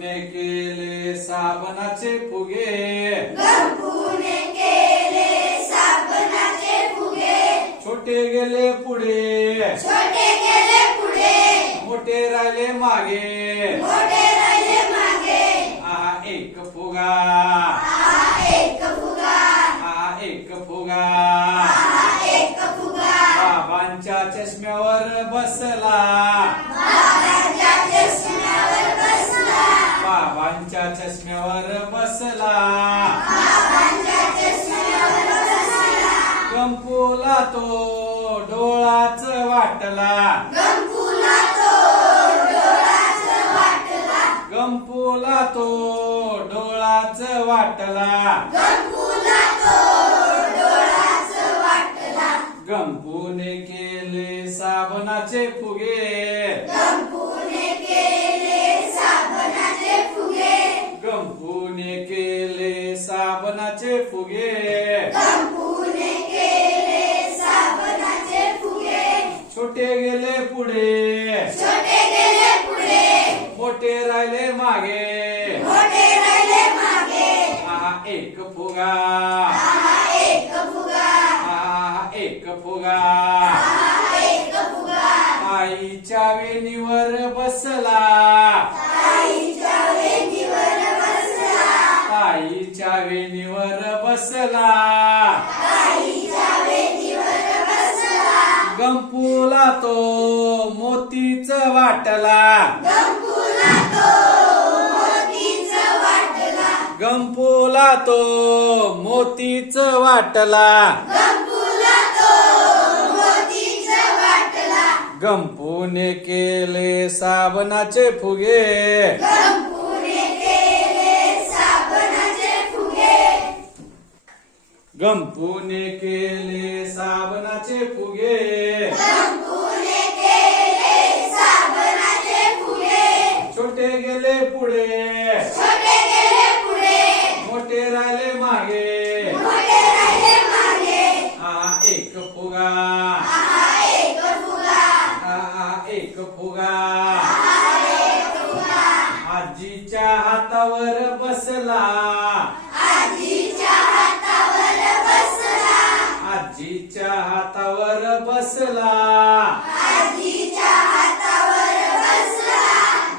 गंपूने केले साबणाचे फुगे, गंपूने केले साबणाचे फुगे. छोटे गेले पुढे, छोटे गेले पुढे, मोठे राहिले मागे. मोठे राहिले मागे. हा एक फुगा, हा एक फुगा, हा एक फुगा. हा एक फुगा. बाबांच्या चष्म्यावर बसला, बाबांच्या चष्म्यावर बसला, बाबांच्या चष्म्यावर बसला. बाबांच्या चष्म्यावर बसला. गंपूला तो डोळाच वाटला, गंपूला तो डोळाच वाटला, गंपूला तो डोळाच वाटला. गंपूला तो डोळाच वाटला. गंपूने केले साबणाचे फुगे, गंपूने केले साबणाचे फुगे, गंपूने केले साबणाचे फुगे. गंपूने केले साबणाचे फुगे. छोटे गेले पुढे, छोटे गेले पुढे, मोठे राहिले मागे. मोठे राहिले मागे. हा एक फुगा, हा एक फुगा, हा एक फुगा. हा एक फुगा. आईच्या वेणीवर बसला, आईच्या वेणीवर बसला, आईच्या वेणीवर बसला. आईच्या वेणीवर बसला. गंपूला तो मोतीच वाटला, गंपूला तो मोतीच वाटला, गंपूला तो मोतीच वाटला. गंपूला तो मोतीच वाटला. गंपूने केले साबणाचे फुगे, गंपूने केले साबणाचे फुगे, गंपूने केले साबणाचे फुगे. गंपूने केले साबणाचे फुगे. छोटे गेले पुढे, छोटे गेले पुढे, मोठे राहिले मागे. मोठे राहिले मागे. हा एक फुगा, हा एक फुगा, हा एक फुगा. हा एक फुगा. आजीच्या हातावर बसला, आजीच्या हातावर बसला, आजीच्या हातावर बसला. आजीच्या हातावर बसला.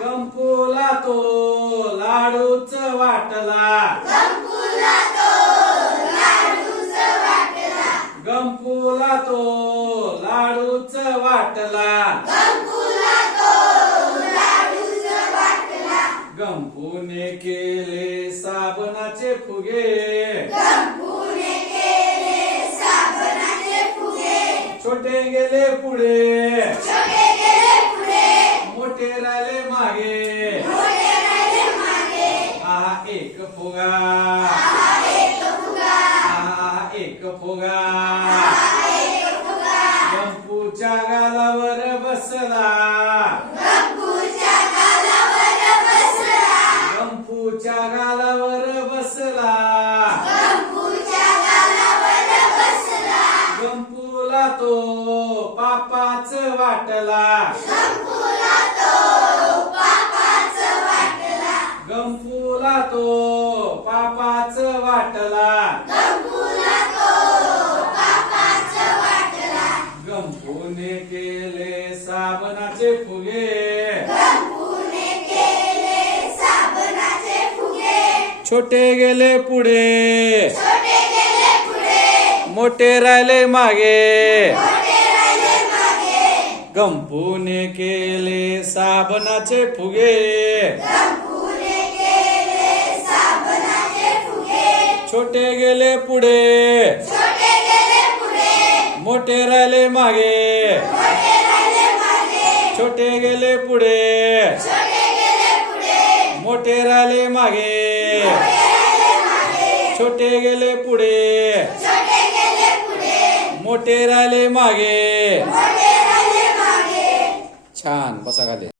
गंपूला तो लाडूच वाटला, गंपूला तो लाडूच वाटला, गंपूला तो लाडूच वाटला. गंपूला तो लाडूच वाटला. गंपूने केले साबणाचे फुगे, गंपूने केले साबणाचे फुगे. छोटे गेले पुढे, छोटे गेले पुढे, मोठे राहिले मागे. मोठे राहिले मागे. हा एक फुगा, हा एक फुगा, हा एक फुगा. हा एक फुगा. गंपूच्या गालावर बसला, गंपूच्या गालावर बसला, गंपूच्या गालावर बसला. गंपूच्या गालावर बसला. गंपूला तो पापाच वाटला, गंपूला तो पापाच वाटला, गंपूला तो पापाच वाटला. गंपूला तो पापाच वाटला. गंपूने केले साबणाचे फुगे, गंपूने केले साबणाचे फुगे. छोटे गेले पुढे, छोटे गेले पुढे, मोठे राहिले मागे. मोठे राहिले मागे. गंपूने केले साबणाचे फुगे, गंपूने केले साबणाचे फुगे. छोटे गेले पुढे, छोटे गेले पुढे, मोठे राहिले मागे. मोठे राहिले मागे. छोटे गेले पुढे, छोटे गेले पुढे, मोठे राहिले मागे. मोठे राहिले मागे. छोटे गेले पुढे, छोटे गेले पुढे, मोठे राहिले मागे. मोठे राहिले मागे. छान बसा खाली.